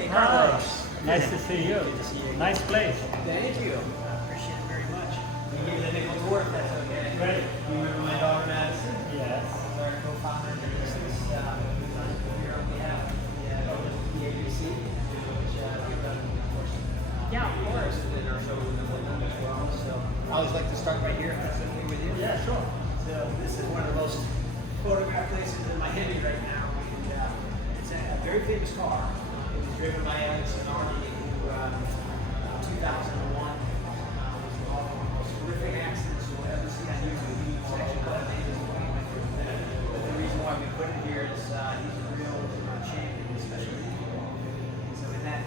Hey, Carlos. Nice to see you. Good to see you. Nice place. Thank you. I appreciate it very much. You gave me the nickel tour, if that's okay. Great. You remember my daughter Madison? Yes. Our co-founder of the business. Here on behalf of the BABC, which we've done, of course. Yeah, of course. In our showroom in Brickell as well. So I always like to start right here, if that's okay with you. Yeah, sure. So this is one of the most photographed places in Miami right now. And, it's a very famous car. It was driven by Jaxson Maximus, who in 2001 was involved in one of the most horrific accidents you'll ever see on YouTube. He's actually got a name as well. But the reason why we put it here is he's a real champion, especially in football. And so in that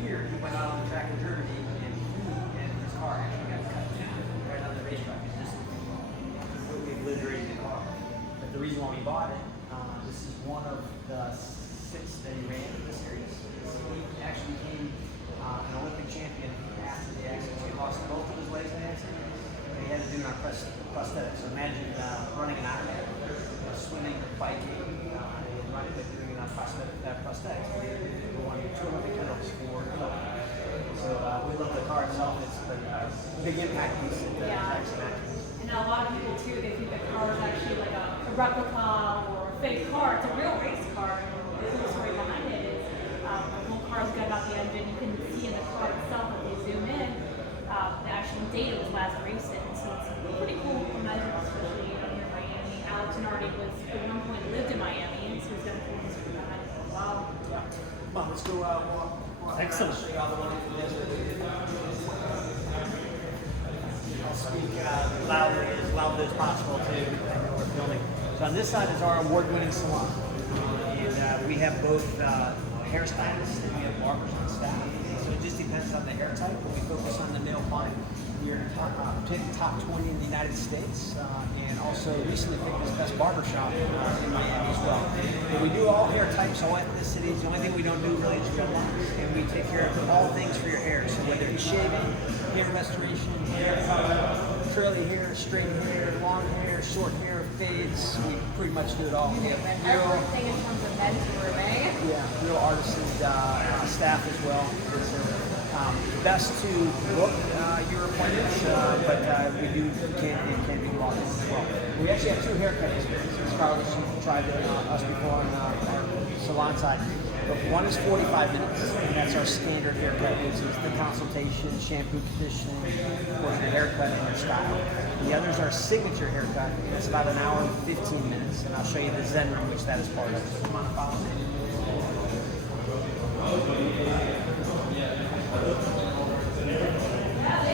year, he went out on the track in Germany, and he and his car actually got cut down right on the racetrack. It just completely obliterated the car. But the reason why we bought it, this is one of the 6 that he ran in the series. He actually became an Olympic champion after the accident. He lost both of his legs in the accident, and he had to do it on prosthetics. So imagine running an Ironman, swimming, biking, and running, but doing it on prosthetics. He won 2 Olympic medals for so we love the car itself. It's a big impact piece at the Jaxson Maximus. And a lot of people too, they think the car is actually like a replica or a fake car. It's a real race car. And the story behind it is the whole car's got out the engine. You can see in the car itself when they zoom in, the actual date it was last raced in. So it's pretty cool to measure, especially here in Miami. Alex Nardi was at one point lived in Miami, so he's got a cool history behind it as well. Come on, let's go walk. Excellent. Show you all the wonderful things that we did. I'll speak loudly as possible too. I know we're filming. So on this side is our award-winning salon, and we have both hairstylists and we have barbers on staff. So it just depends on the hair type, but we focus on the male client. We're in top 20 in the United States, and also recently picked as best barbershop in Miami as well. But we do all hair types, all ethnicities. The only thing we don't do really is dreadlocks, and we take care of all things for your hair. So whether it's shaving, hair restoration, hair color, curly hair, straight hair, long hair, short hair, fades, we pretty much do it all. We have Everything in terms of men's grooming. yeah, real artisan staff as well. Best to book your appointments, but we do can be walk-ins as well. We actually have 2 haircut experiences. Carlos, you've tried us before on our salon side. But one is 45 minutes, and that's our standard haircut, which is the consultation, shampoo, conditioning, of course, your haircut and your style. The other is our signature haircut. It's about an hour and 15 minutes, and I'll show you the Zen room, which that is part of. So come on and follow me.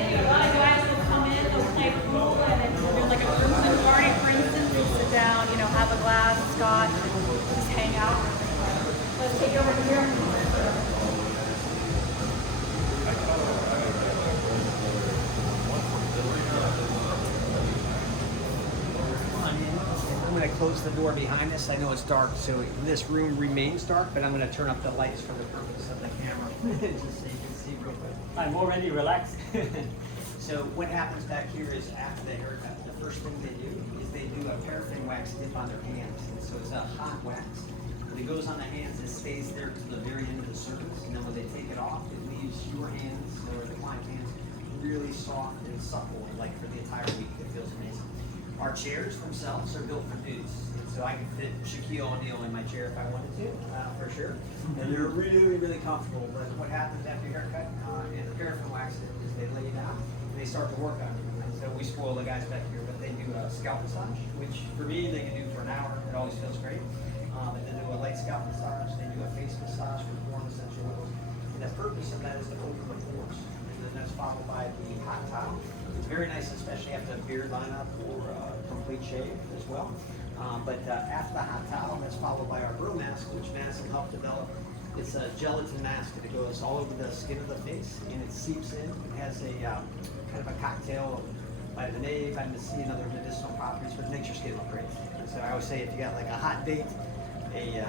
A lot of guys will come in, they'll play pool, and then do like a groomsmen party, for instance. They sit down, have a glass, scotch, just hang out. Let's take it over here. I'm going to close the door behind us. I know it's dark, so this room remains dark, but I'm going to turn up the lights for the purpose of the camera, just so you can see real quick. I'm already relaxed. So what happens back here is after the haircut, the first thing they do is they do a paraffin wax dip on their hands. And so it's a hot wax. When it goes on the hands, it stays there to the very end of the service. And then when they take it off, it leaves your hands, or the client's hands, really soft and supple, like for the entire week. It feels amazing. Our chairs themselves are built for dudes. And so I could fit Shaquille O'Neal in my chair if I wanted to, for sure. And they're really, really comfortable. But what happens after your haircut and the paraffin wax is they lay you down and they start to work on it. And so we spoil the guys back here, but they do a scalp massage, which for me they can do for an hour. It always feels great. And then do a light scalp massage. They do a face massage with warm essential oils. And the purpose of that is to open the pores. And then that's followed by the hot towel. It's very nice, especially after a beard lineup or a complete shave as well. But after the hot towel, that's followed by our Bro mask, which Madison helped develop. It's a gelatin mask that goes all over the skin of the face, and it seeps in. It has a kind of a cocktail of vitamin A, vitamin C, and other medicinal properties, but it makes your skin look great. And so I always say if you got like a hot date, a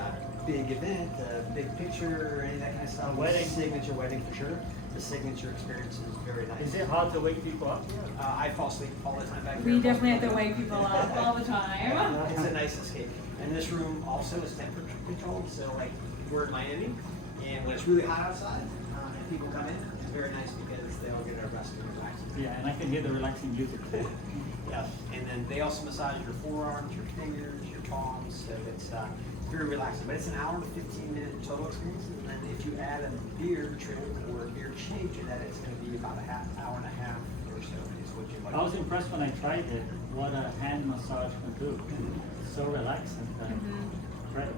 big event, a big picture, or any of that kind of stuff, Wedding. signature wedding for sure. The signature experience is very nice. Is it hard to wake people up? I fall asleep all the time back here. We definitely have to wake people up all the time. It's a nice escape. And this room also is temperature controlled, so like we're in Miami, and when it's really hot outside, and people come in, it's very nice because they all get a rest and relax. Yeah, and I can hear the relaxing music. Yeah, and then they also massage your forearms, your fingers, your palms, so it's very relaxing. But it's an hour to 15-minute total experience, and then if you add a beer trip or a beer change to that, it's going to be about hour and a half or so is what you like. I was impressed when I tried it, what a hand massage can do. It's so relaxing. Right.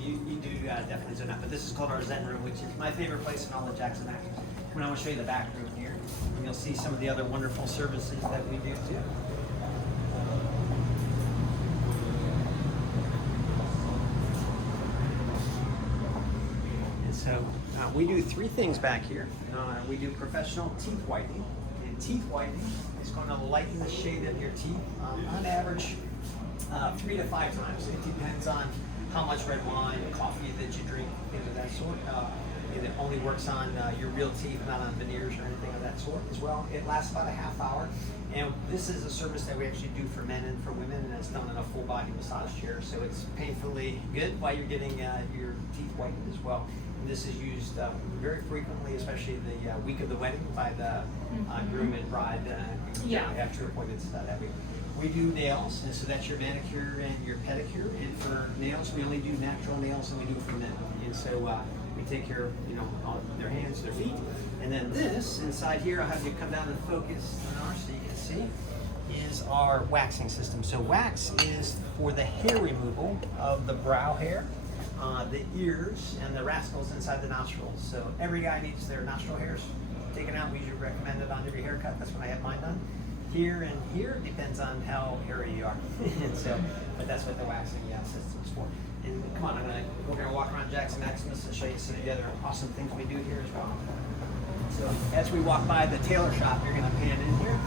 You do definitely zone out. But this is called our Zen room, which is my favorite place in all the Jaxson Maximus. When I want to show you the back room here, and you'll see some of the other wonderful services that we do too. And so we do three things back here. We do professional teeth whitening. And teeth whitening is going to lighten the shade of your teeth on average 3 to 5 times. It depends on how much red wine, coffee that you drink, things of that sort. And it only works on your real teeth, not on veneers or anything of that sort as well. It lasts about a half hour. And this is a service that we actually do for men and for women, and it's done in a full body massage chair. So it's painfully good while you're getting your teeth whitened as well. And this is used very frequently, especially the week of the wedding by the groom and bride. Have 2 appointments that week. We do nails, and so that's your manicure and your pedicure. And for nails, we only do natural nails, and we do it for men. And so we take care of all their hands, their feet, and then this inside here, I'll have you come down and focus on ours so you can see, is our waxing system. So wax is for the hair removal of the brow hair, the ears, and the rascals inside the nostrils. So every guy needs their nostril hairs taken out. We usually recommend it on every haircut. That's when I have mine done. Here and here depends on how hairy you are. And so, but that's what the waxing system is for. And come on, we're gonna walk around Jaxson Maximus and show you some of the other awesome things we do here as well. So as we walk by the tailor shop, you're gonna pan in here.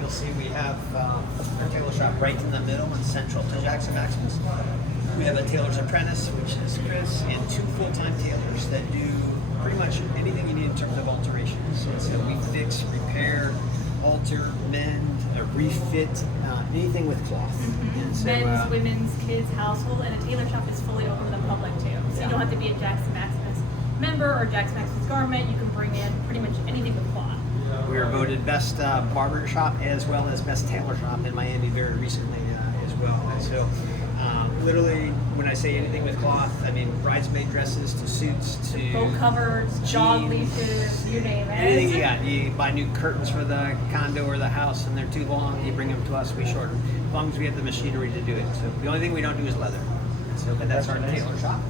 You'll see we have our tailor shop right in the middle and central to Jaxson Maximus. We have a tailor's apprentice, which is Chris, and 2 full-time tailors that do pretty much anything you need in terms of alterations. And so we fix, repair, alter, mend, refit, anything with cloth. And so, men's, women's, kids, household, and a tailor shop is fully open to the public too. So you don't have to be a Jaxson Maximus member or Jaxson Maximus garment. You can bring in pretty much anything with cloth. We were voted best barber shop as well as best tailor shop in Miami very recently as well. And so literally, when I say anything with cloth, I mean bridesmaid dresses to suits to boat covers, dog leashes, you name it. Anything you got. You buy new curtains for the condo or the house and they're too long, you bring them to us, we shorten them. As long as we have the machinery to do it. So the only thing we don't do is leather. So, but that's our tailor shop.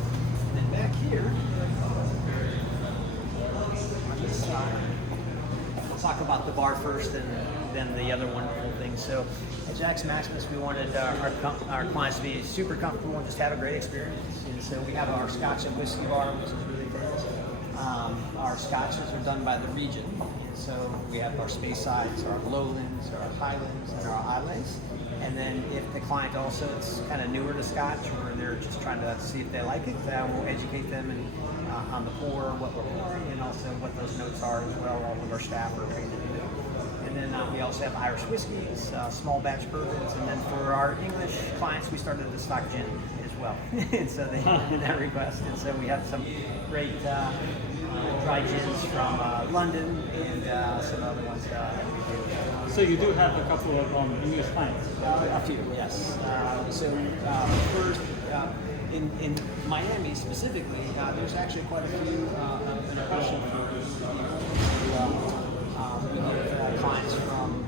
And then back here, on this side, we'll talk about the bar first and then the other wonderful things. So at Jaxson Maximus, we wanted our clients to be super comfortable and just have a great experience. And so we have our Scotch and whiskey bar, which is really famous. Our scotches are done by the region. And so we have our space sides, our lowlands, our highlands, and our islands. And then if the client also is kind of newer to Scotch or they're just trying to see if they like it, we'll educate them on the pour, what we're pouring, and also what those notes are as well. All of our staff are trained to do it. And then we also have Irish whiskeys, small batch bourbons, and then for our English clients, we started to stock gin as well. And so they did that request. And so we have some great dry gins from London and some other ones that we do. So you do have a couple of English clients? A few, yes. First, in Miami specifically, there's actually quite a few impression we get clients from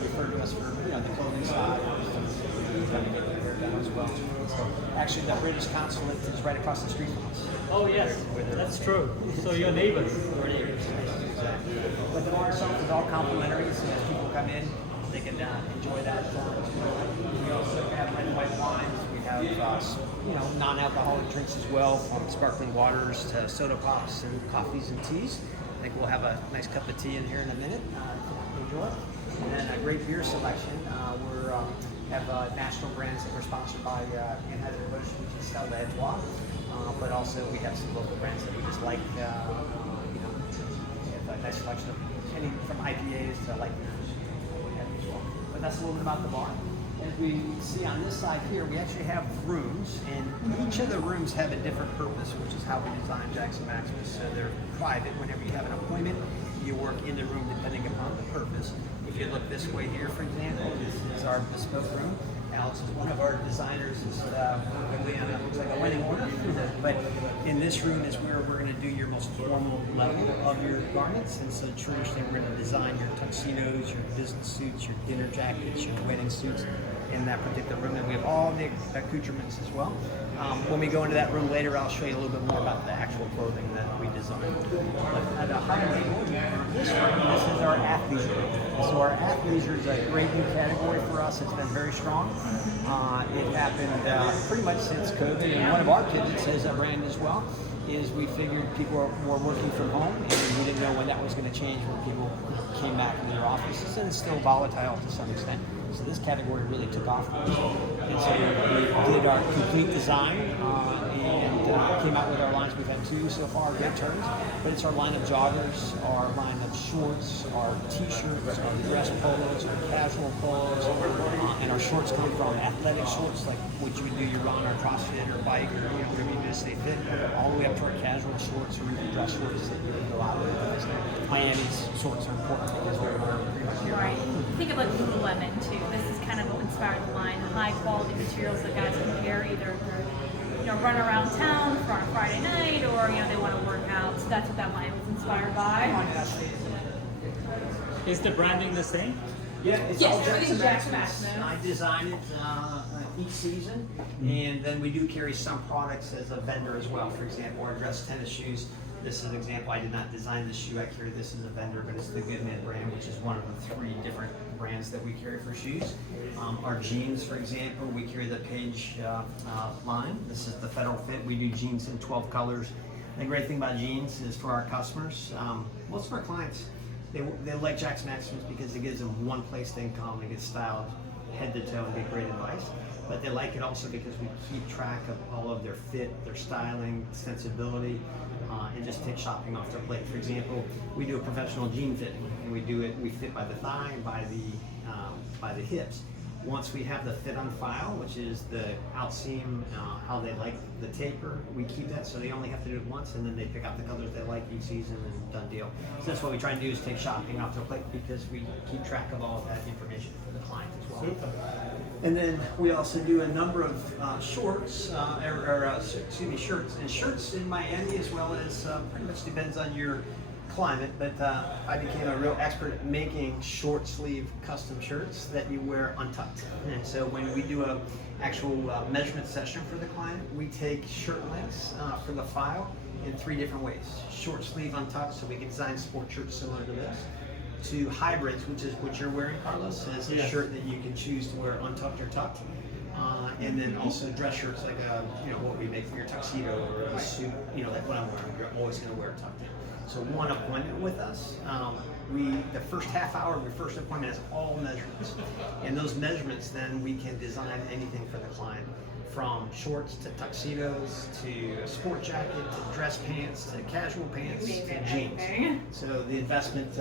refer to us for the clothing side, trying to get their hair done as well. So actually, the British consulate is right across the street from us. Oh yes, that's true. So you're neighbors. We're neighbors, exactly. But the bar itself is all complimentary, so as people come in, they can enjoy that. We also have red and white wines. We have non-alcoholic drinks as well, from sparkling waters to soda pops and coffees and teas. I think we'll have a nice cup of tea in here in a minute to enjoy. And then a great beer selection. We have national brands that we're sponsored by Anheuser-Busch, which is Stella Edouard. But also we have some local brands that we just like. We have a nice selection of any from IPAs to light beers. But that's a little bit about the bar. as we see on this side here, we actually have rooms, and each of the rooms have a different purpose, which is how we designed Jaxson Maximus. So they're private. Whenever you have an appointment, you work in the room depending upon the purpose. If you look this way here, for example, this is our bespoke room. Alex is one of our designers. Is working on looks like a wedding order. But in this room is where we're going to do your most formal level of your garments. And so traditionally, we're going to design your tuxedos, your business suits, your dinner jackets, your wedding suits in that particular room. And we have all the accoutrements as well. When we go into that room later, I'll show you a little bit more about the actual clothing that we designed. But at a high level, this room, this is our athleisure room. So our athleisure is a great new category for us. It's been very strong. It happened pretty much since COVID. And one of our pivots as a brand as well is we figured people were working from home, and we didn't know when that was going to change when people came back into their offices, and it's still volatile to some extent. So this category really took off for us. And so we did our complete design and came out with our lines. We've had two so far, good turns, but it's our line of joggers, our line of shorts, our t-shirts, our dress polos, our casual polos, and our shorts come from athletic shorts like what you would do, you run or CrossFit or bike or whatever you do to stay fit, all the way up to our casual shorts or even dress shorts that really go out with it. Miami's shorts are important because we're pretty much here. Right. Think of like Lululemon too. This is kind of what inspired the line. High quality materials that guys can wear either run around town for on a Friday night, or they want to work out. So that's what that line was inspired by. Is the branding the same? Yeah, it's Yes, all everything's Jaxson Jaxson Maximus. Maximus. I design it each season, and then we do carry some products as a vendor as well. For example, our dress tennis shoes. This is an example. I did not design the shoe. I carry this as a vendor, but it's the Goodman brand, which is one of the 3 different brands that we carry for shoes. Our jeans, for example, we carry the Page line. This is the Federal Fit. We do jeans in 12 colors. The great thing about jeans is for our customers, most of our clients, they like Jaxson Maximus because it gives them one place they can come and get styled head to toe and get great advice. But they like it also because we keep track of all of their fit, their styling, sensibility, and just take shopping off their plate. For example, we do a professional jean fitting, and we fit by the thigh and by the hips. Once we have the fit on file, which is the outseam, how they like the taper, we keep that so they only have to do it once, and then they pick out the colors they like each season, and done deal. So that's what we try to do, is take shopping off their plate because we keep track of all of that information for the client as well. Super. And then we also do a number of shorts, shirts. And shirts in Miami, as well as pretty much depends on your climate, but I became a real expert at making short sleeve custom shirts that you wear untucked. And so when we do a actual measurement session for the client, we take shirt lengths for the file in 3 different ways. Short sleeve untucked, so we can design sport shirts similar to this, to hybrids, which is what you're wearing, Carlos, as a shirt that you can choose to wear untucked or tucked. And then also dress shirts like what we make for your tuxedo or a suit, like what I'm wearing, you're always going to wear tucked in. So one appointment with us, the first half hour of your first appointment is all measurements. And those measurements, then we can design anything for the client, from shorts to tuxedos to a sport jacket to dress pants to casual pants to jeans. So the investment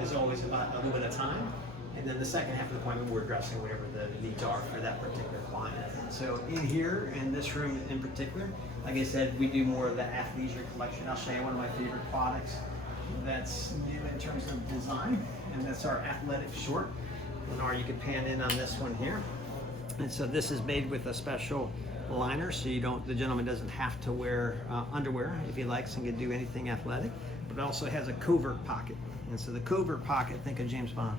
is always about a little bit of time. And then the second half of the appointment, we're addressing whatever the needs are for that particular client. So in here, in this room in particular, like I said, we do more of the athleisure collection. I'll show you one of my favorite products that's new in terms of design, and that's our athletic short. And you can pan in on this one here. And so this is made with a special liner, so the gentleman doesn't have to wear underwear if he likes and can do anything athletic. But it also has a covert pocket. And so the covert pocket, think of James Bond.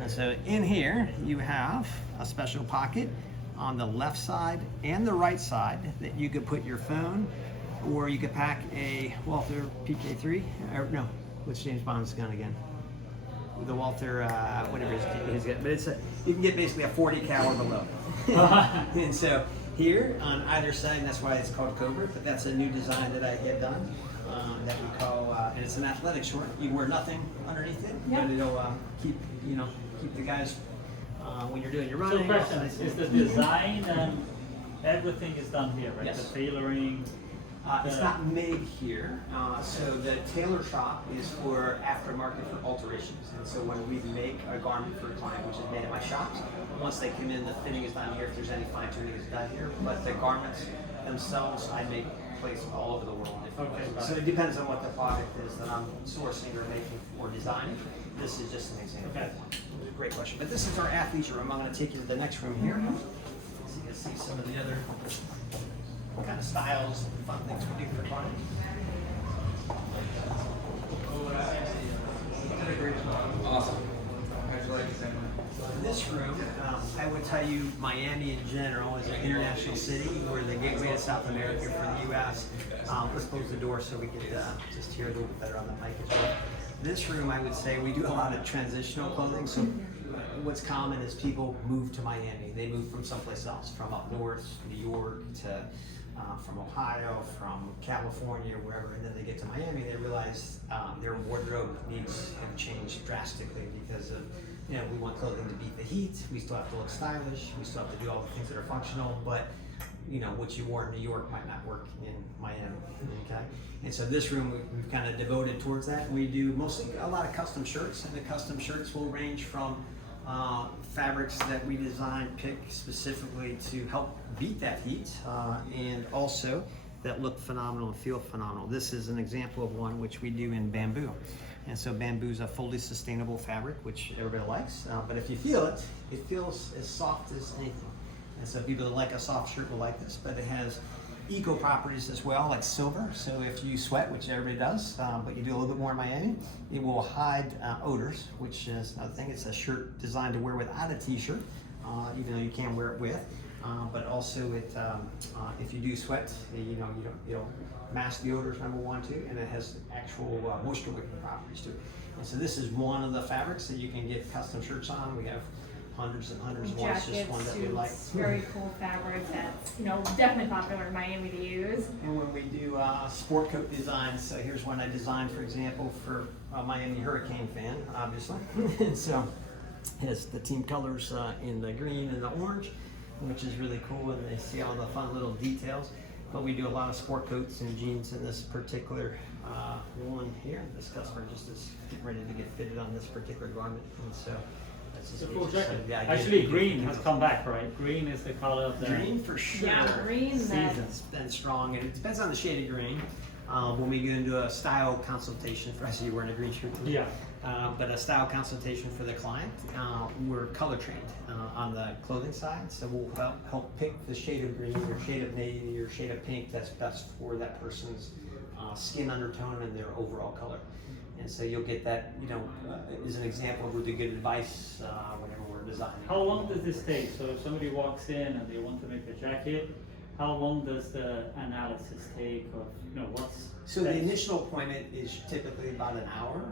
And so in here, you have a special pocket on the left side and the right side that you could put your phone, or you could pack a Walther PK3, or no, what's James Bond's gun again? The Walther, whatever his gun, but you can get basically a 40 caliber load. And so here on either side, and that's why it's called covert, but that's a new design that I get done. That we call, and it's an athletic short. You wear nothing underneath it, but it'll keep the guys when you're doing your running. So question, is the design and everything is done here, right? Yes. The tailoring, It's not made here. So the tailor shop is for aftermarket for alterations. And so when we make a garment for a client, which is made at my shops, once they come in, the fitting is done here. If there's any fine tuning, it's done here. But the garments themselves, I make placed all over the world. Okay. So it depends on what the product is that I'm sourcing or making or designing. This is just an example. Okay. It was a great question. But this is our athleisure room. I'm going to take you to the next room here. So you can see some of the other kind of styles and fun things we do for clients. Awesome. Congratulations. In this room, I would tell you Miami in general is an international city. We're the gateway to South America for the U.S. Let's close the door so we can just hear a little bit better on the mic as well. This room, I would say, we do a lot of transitional clothing. So what's common is people move to Miami. They move from someplace else, from up north, New York, to from Ohio, from California, wherever, and then they get to Miami. They realize their wardrobe needs have changed drastically because of, we want clothing to beat the heat. We still have to look stylish. We still have to do all the things that are functional, but what you wore in New York might not work in Miami. Okay, and so this room we've kind of devoted towards that. We do mostly a lot of custom shirts, and the custom shirts will range from fabrics that we design, pick specifically to help beat that heat, and also that look phenomenal and feel phenomenal. This is an example of one which we do in bamboo. And so bamboo is a fully sustainable fabric, which everybody likes, but if you feel it, it feels as soft as anything. And so people that like a soft shirt will like this, but it has eco properties as well, like silver. So if you sweat, which everybody does, but you do a little bit more in Miami, it will hide odors, which is another thing. It's a shirt designed to wear without a t-shirt, even though you can wear it with. But also, if you do sweat, it'll mask the odors, number one, too, and it has actual moisture wicking properties too. And so this is one of the fabrics that you can get custom shirts on. We have hundreds and hundreds more. It's just one that we like. Very cool fabrics that's definitely popular in Miami to use. And when we do sport coat designs, so here's one I designed, for example, for a Miami Hurricane fan, obviously. And so it has the team colors in the green and the orange, which is really cool, and they see all the fun little details. But we do a lot of sport coats and jeans in this particular one here. This customer just is getting ready to get fitted on this particular garment, and so that's just Cool jacket. yeah, Actually, green has come back, right? Green is the color of the green for sure. Yeah, green. It's been strong, and it depends on the shade of green. When we get into a style consultation, I see you're wearing a green shirt today. Yeah. But a style consultation for the client, we're color trained on the clothing side, so we'll help pick the shade of green or shade of navy or shade of pink that's best for that person's skin undertone and their overall color. And so you'll get that, as an example with the good advice whenever we're designing. How long does this take? So if somebody walks in and they want to make a jacket, how long does the analysis take of, what's... So the initial appointment is typically about an hour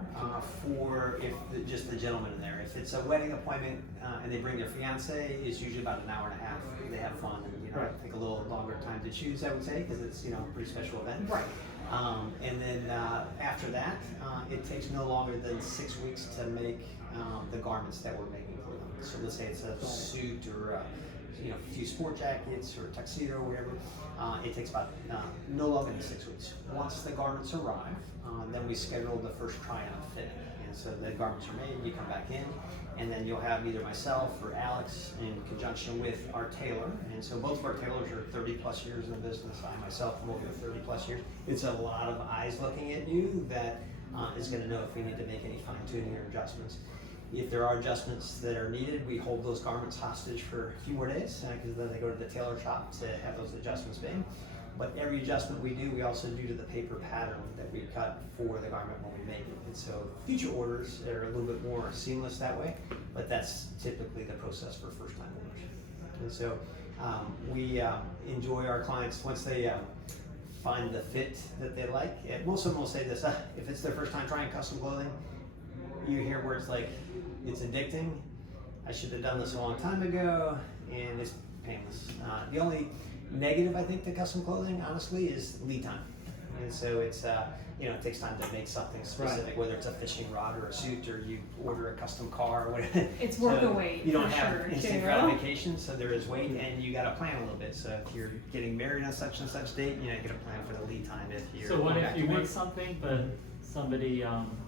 for just the gentleman in there. If it's a wedding appointment and they bring their fiance, it's usually about an hour and a half. They have fun and Right. take a little longer time to choose, I would say, because it's a pretty special event. Right. And then after that, it takes no longer than 6 weeks to make the garments that we're making for them. So let's say it's a suit or a few sport jackets or a tuxedo or whatever. It takes about no longer than 6 weeks. Once the garments arrive, then we schedule the first try-on fit. And so the garments are made, you come back in, and then you'll have either myself or Alex in conjunction with our tailor. And so both of our tailors are 30 plus years in the business. I myself am over 30 plus years. It's a lot of eyes looking at you that is going to know if we need to make any fine tuning or adjustments. If there are adjustments that are needed, we hold those garments hostage for a few more days because then they go to the tailor shop to have those adjustments made. But every adjustment we do, we also do to the paper pattern that we cut for the garment when we make it. And so future orders are a little bit more seamless that way, but that's typically the process for first-time orders. And so we enjoy our clients once they find the fit that they like. And most of them will say this, if it's their first time trying custom clothing, you hear words like, it's addicting, I should have done this a long time ago, and it's painless. The only negative, I think, to custom clothing, honestly, is lead time. And so it's, it takes time to make something specific, whether it's a fishing rod or a suit, or you order a custom car or whatever. It's worth the wait, You don't for have sure, instant too. gratification, so there is wait, and you gotta plan a little bit. So if you're getting married on such and such date, you gotta plan for the lead time if you're. So what going if back you to make work. something, but somebody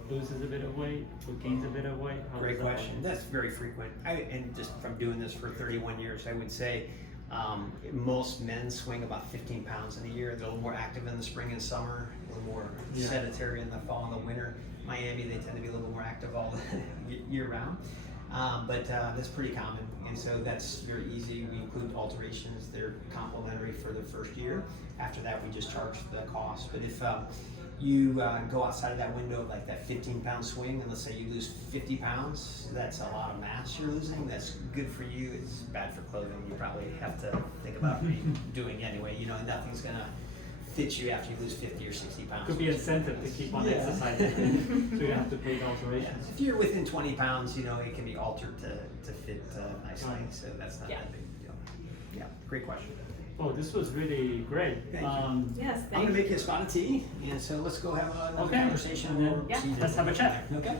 loses a bit of weight or gains a bit of weight? How Great does that question. work? That's very frequent. And just from doing this for 31 years, I would say most men swing about 15 pounds in a year. They're a little more active in the spring and summer, a little more Yeah. sedentary in the fall and the winter. Miami, they tend to be a little more active all year round. But that's pretty common. And so that's very easy. We include alterations. They're complimentary for the first year. After that, we just charge the cost. But if you go outside of that window of like that 15-pound swing, and let's say you lose 50 pounds, that's a lot of mass you're losing. That's good for you. It's bad for clothing. You probably have to think about doing anyway. Nothing's gonna fit you after you lose 50 or 60 pounds. Could be incentive to keep on Yeah. exercising, so you have to pay the alterations. If you're within 20 pounds, it can be altered to fit nicely. Right. So that's not Yeah. that big a deal. Yeah, great question. Oh, this was really great. Thank you. Yes, I'm thank gonna you. make you a spot of tea, and so let's go have another Okay. conversation. And then We'll Yeah. see you let's have a chat. Okay.